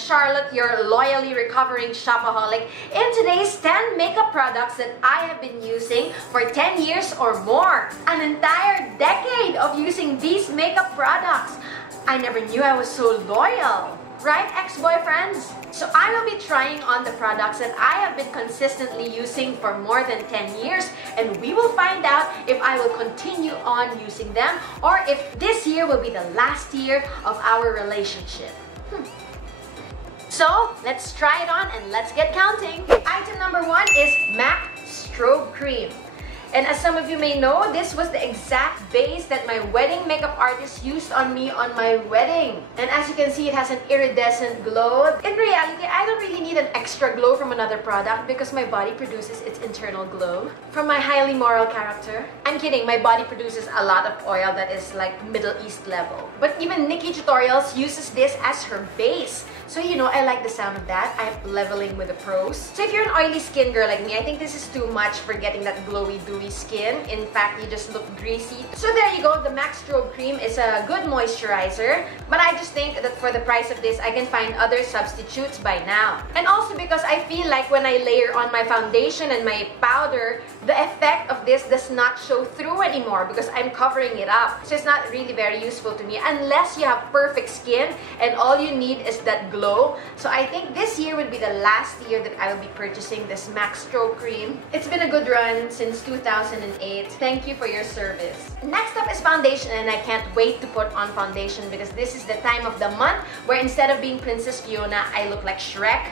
Charlotte, your loyally recovering shopaholic, in today's 10 makeup products that I have been using for 10 years or more. An entire decade of using these makeup products. I never knew I was so loyal. Right, ex-boyfriends? So I will be trying on the products that I have been consistently using for more than 10 years, and we will find out if I will continue on using them or if this year will be the last year of our relationship. So let's try it on and let's get counting. Item number 1 is MAC Strobe Cream. And as some of you may know, this was the exact base that my wedding makeup artist used on me on my wedding. And as you can see, it has an iridescent glow. In reality, I don't really need an extra glow from another product because my body produces its internal glow from my highly moral character. I'm kidding, my body produces a lot of oil that is like Middle East level. But even Nikki Tutorials uses this as her base. So you know, I like the sound of that. I'm leveling with the pros. So if you're an oily skin girl like me, I think this is too much for getting that glowy, dewy skin. In fact, you just look greasy. So there you go. The MAC Strobe Cream is a good moisturizer. But I just think that for the price of this, I can find other substitutes by now. And also because I feel like when I layer on my foundation and my powder, the effect of this does not show through anymore because I'm covering it up. So it's not really very useful to me unless you have perfect skin and all you need is that glow. So I think this year would be the last year that I will be purchasing this MAC Strobe Cream. It's been a good run since 2008. Thank you for your service. Next up is foundation, and I can't wait to put on foundation because this is the time of the month where instead of being Princess Fiona, I look like Shrek.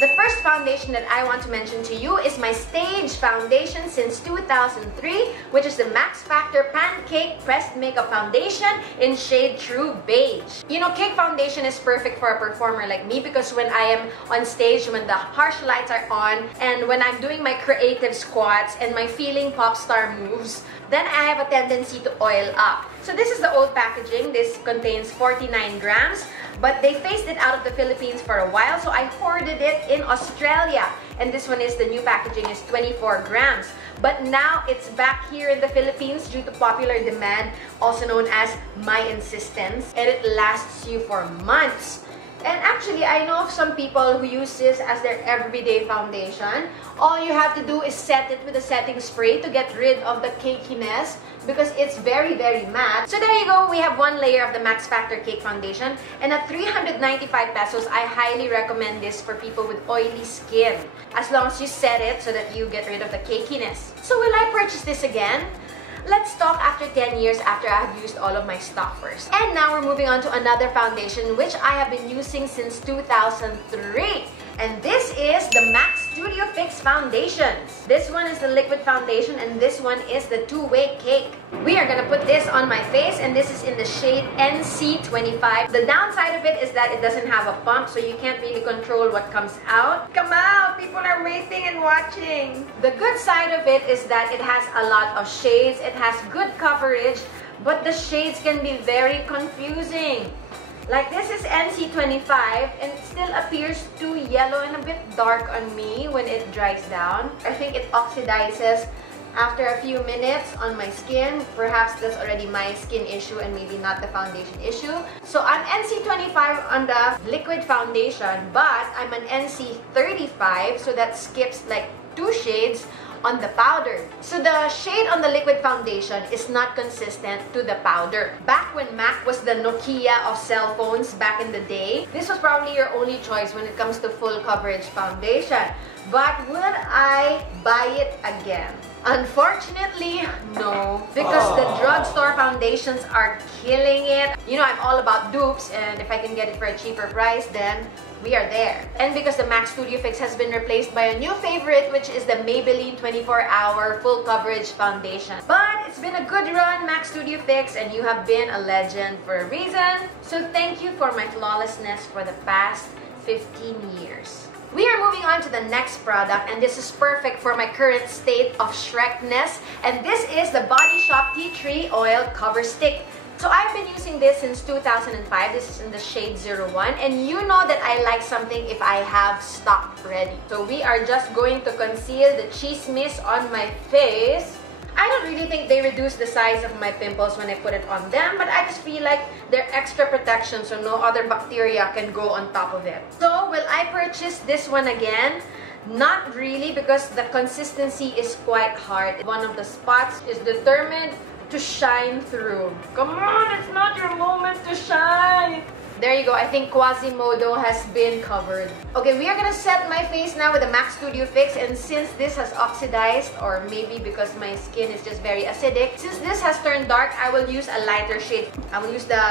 The first foundation that I want to mention to you is my Stage foundation since 2003, which is the Max Factor Pancake Pressed Makeup Foundation in shade True Beige. You know, cake foundation is perfect for a performer like me because when I am on stage, when the harsh lights are on, and when I'm doing my creative squats and my feeling pop star moves, then I have a tendency to oil up. So this is the old packaging. This contains 49 grams, but they phased it out of the Philippines for a while, so I hoarded it in Australia. And this one is, the new packaging is 24 grams. But now it's back here in the Philippines due to popular demand, also known as my insistence, and it lasts you for months. And actually, I know of some people who use this as their everyday foundation. All you have to do is set it with a setting spray to get rid of the cakiness because it's very, very matte. So there you go. We have one layer of the Max Factor Cake Foundation. And at 395 pesos, I highly recommend this for people with oily skin. As long as you set it so that you get rid of the cakiness. So will I purchase this again? Let's talk after 10 years after I have used all of my stock first. And now we're moving on to another foundation which I have been using since 2003. And this is the MAC Studio Fix Foundations. This one is the liquid foundation and this one is the two-way cake. We are gonna put this on my face and this is in the shade NC25. The downside of it is that it doesn't have a pump, so you can't really control what comes out. Come out! People are waiting and watching. The good side of it is that it has a lot of shades. It has good coverage, but the shades can be very confusing. Like this is NC25 and it still appears too yellow and a bit dark on me when it dries down. I think it oxidizes after a few minutes on my skin. Perhaps that's already my skin issue and maybe not the foundation issue. So I'm NC25 on the liquid foundation, but I'm an NC35, so that skips like 2 shades on the powder. So the shade on the liquid foundation is not consistent to the powder. Back when MAC was the Nokia of cell phones back in the day, this was probably your only choice when it comes to full coverage foundation. But would I buy it again? Unfortunately, no. Because the drugstore foundations are killing it. You know, I'm all about dupes, and if I can get it for a cheaper price, then we are there. And because the MAC Studio Fix has been replaced by a new favorite, which is the Maybelline 24-Hour Full Coverage Foundation. But it's been a good run, MAC Studio Fix, and you have been a legend for a reason. So thank you for my flawlessness for the past 15 years. We are moving on to the next product, and this is perfect for my current state of Shrekness. And this is the Body Shop Tea Tree Oil Cover Stick. So I've been using this since 2005. This is in the shade 01. And you know that I like something if I have stock ready. So we are just going to conceal the chismis on my face. I don't really think they reduce the size of my pimples when I put it on them, but I just feel like they're extra protection so no other bacteria can go on top of it. So, will I purchase this one again? Not really, because the consistency is quite hard. One of the spots is determined to shine through. Come on, it's not your moment to shine. There you go. I think Quasimodo has been covered. Okay, we are gonna set my face now with the MAC Studio Fix, and since this has oxidized, or maybe because my skin is just very acidic, since this has turned dark, I will use a lighter shade. I will use the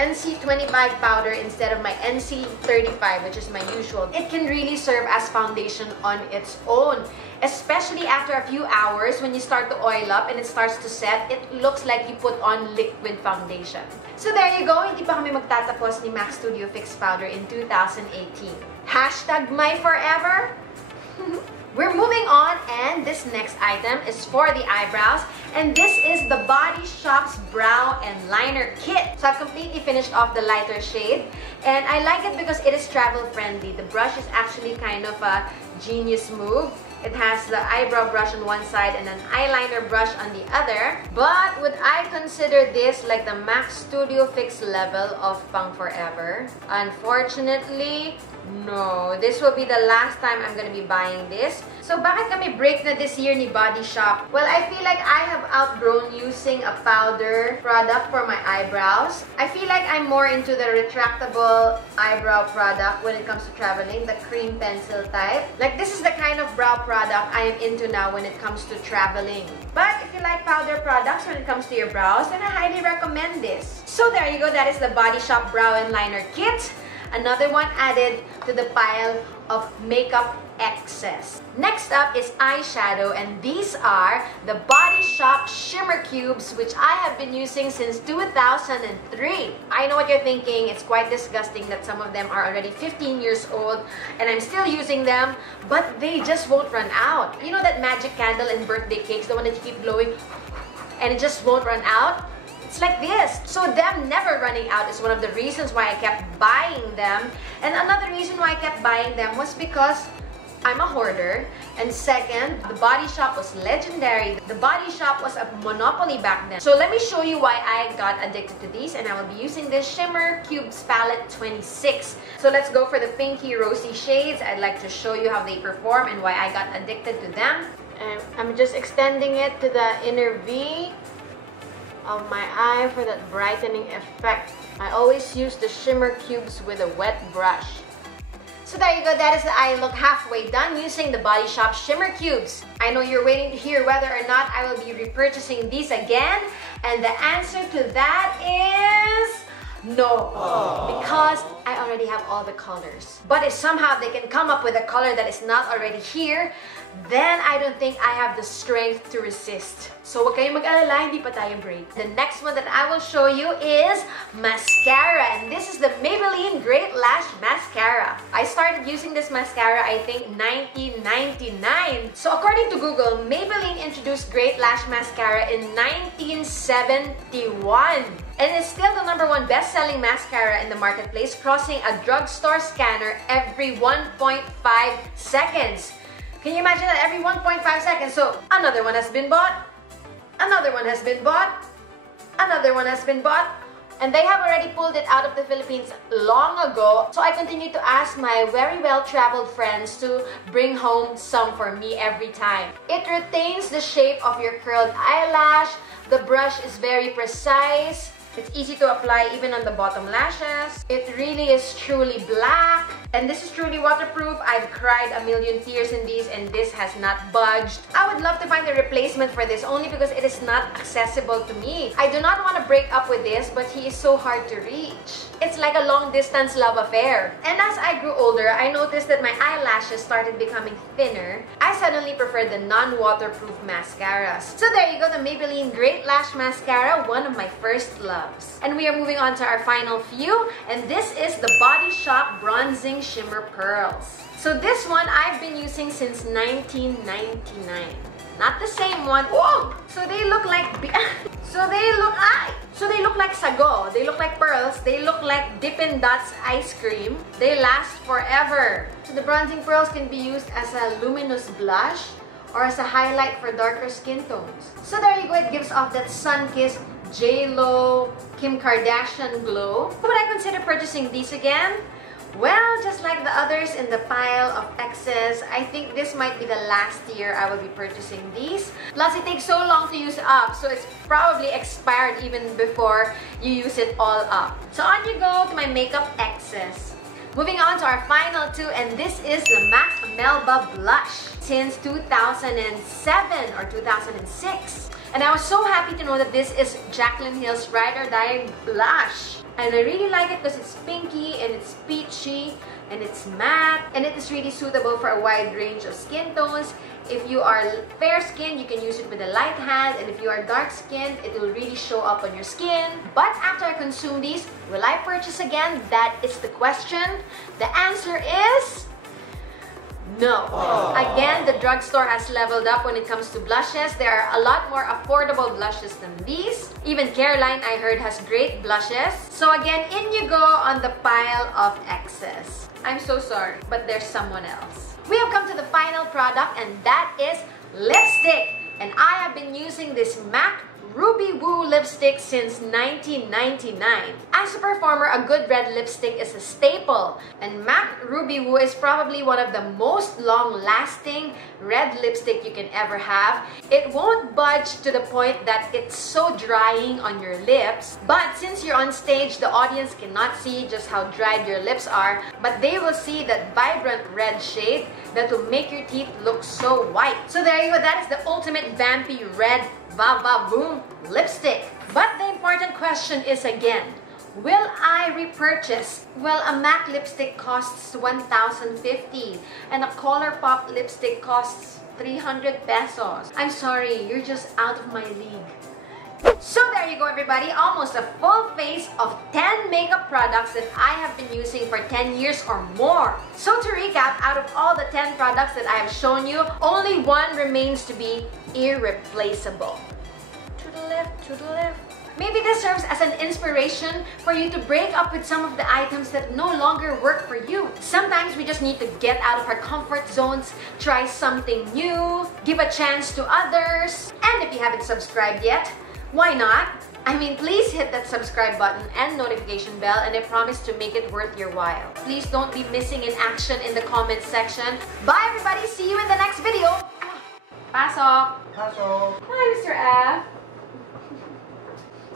NC25 powder instead of my NC35, which is my usual. It can really serve as foundation on its own, especially after a few hours when you start to oil up and it starts to set. It looks like you put on liquid foundation. So there you go, hindi pa kami magtatapos ni MAC Studio Fix Powder in 2018. Hashtag my forever. We're moving on, and this next item is for the eyebrows, and this is the Body Shop's Brow and Liner Kit. So I've completely finished off the lighter shade, and I like it because it is travel friendly. The brush is actually kind of a genius move. It has the eyebrow brush on one side and an eyeliner brush on the other. But would I consider this like the MAC Studio Fix level of Pang Forever? Unfortunately, no. This will be the last time I'm gonna be buying this. So bakit kami break na this year ni Body Shop? Well, I feel like I have outgrown using a powder product for my eyebrows. I feel like I'm more into the retractable eyebrow product when it comes to traveling, the cream pencil type. Like, this is the kind of brow product I am into now when it comes to traveling. But if you like powder products when it comes to your brows, then I highly recommend this. So there you go, that is the Body Shop Brow and Liner Kit. Another one added to the pile of makeup excess. Next up is eyeshadow, and these are the Body Shop Shimmer Cubes, which I have been using since 2003. I know what you're thinking, it's quite disgusting that some of them are already 15 years old and I'm still using them, but they just won't run out. You know that magic candle in birthday cakes, the one that you keep blowing and it just won't run out? It's like this. So them never running out is one of the reasons why I kept buying them. And another reason why I kept buying them was because I'm a hoarder. And second, the Body Shop was legendary. The Body Shop was a monopoly back then. So let me show you why I got addicted to these, and I will be using this Shimmer Cubes Palette 26. So let's go for the pinky rosy shades. I'd like to show you how they perform and why I got addicted to them. And I'm just extending it to the inner V of my eye for that brightening effect. I always use the Shimmer Cubes with a wet brush. So there you go, that is the eye look halfway done using the Body Shop Shimmer Cubes. I know you're waiting to hear whether or not I will be repurchasing these again, and the answer to that is no. Aww. Because I already have all the colors. But if somehow they can come up with a color that is not already here, then I don't think I have the strength to resist. So wag kayong mag-alala, hindi pa tayo break. The next one that I will show you is mascara, and this is the Maybelline Great Lash Mascara. I started using this mascara, I think, 1999. So according to Google, Maybelline introduced Great Lash Mascara in 1971. And it's still the #1 best-selling mascara in the marketplace, crossing a drugstore scanner every 1.5 seconds. Can you imagine that? Every 1.5 seconds? So another one has been bought, another one has been bought, another one has been bought, and they have already pulled it out of the Philippines long ago. So I continue to ask my very well-traveled friends to bring home some for me every time. It retains the shape of your curled eyelash. The brush is very precise. It's easy to apply even on the bottom lashes. It really is truly black. And this is truly waterproof. I've cried a million tears in these and this has not budged. I would love to find a replacement for this only because it is not accessible to me. I do not want to break up with this, but he is so hard to reach. It's like a long-distance love affair. And as I grew older, I noticed that my eyelashes started becoming thinner. I suddenly preferred the non-waterproof mascaras. So there you go, the Maybelline Great Lash Mascara, one of my first loves. And we are moving on to our final few, and this is the Body Shop Bronzing Shimmer Pearls. So this one I've been using since 1999. Not the same one. Whoa! So they look like so they look like sago. They look like pearls. They look like Dippin' Dots ice cream. They last forever. So the bronzing pearls can be used as a luminous blush, or as a highlight for darker skin tones. So there you go, it gives off that sun-kissed J-Lo, Kim Kardashian glow. Would I consider purchasing these again? Well, just like the others in the pile of excess, I think this might be the last year I will be purchasing these. Plus, it takes so long to use up, so it's probably expired even before you use it all up. So on you go to my makeup excess. Moving on to our final two, and this is the MAC Melba Blush since 2007 or 2006. And I was so happy to know that this is Jaclyn Hill's Ride or Die Blush. And I really like it because it's pinky and it's peachy and it's matte and it is really suitable for a wide range of skin tones. If you are fair skinned, you can use it with a light hand, and if you are dark skinned, it will really show up on your skin. But after I consume these, will I purchase again? That is the question. The answer is no. Again, the drugstore has leveled up when it comes to blushes. There are a lot more affordable blushes than these. Even Caroline, I heard, has great blushes. So again, in you go on the pile of excess. I'm so sorry, but there's someone else. We have come to the final product, and that is lipstick. And I have been using this MAC Ruby Woo lipstick since 1999. As a performer, a good red lipstick is a staple, and MAC Ruby Woo is probably one of the most long-lasting red lipstick you can ever have. It won't budge to the point that it's so drying on your lips, but since you're on stage, the audience cannot see just how dried your lips are, but they will see that vibrant red shade that will make your teeth look so white. So there you go, that is the ultimate vampy red Va Va Boom lipstick. But the important question is again, will I repurchase? Well, a MAC lipstick costs 1,050 and a ColourPop lipstick costs 300 pesos. I'm sorry, you're just out of my league. So there you go, everybody, almost a full face of 10 makeup products that I have been using for 10 years or more. So to recap, out of all the 10 products that I have shown you, only one remains to be irreplaceable. To the left, to the left. Maybe this serves as an inspiration for you to break up with some of the items that no longer work for you. Sometimes we just need to get out of our comfort zones, try something new, give a chance to others. And if you haven't subscribed yet, why not? I mean, please hit that subscribe button and notification bell, and I promise to make it worth your while. Please don't be missing in action in the comments section. Bye everybody, see you in the next video. Pasok. Pasok. Hi, Mr. F.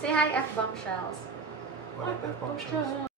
Say hi, F Bombshells. What F Bombshells?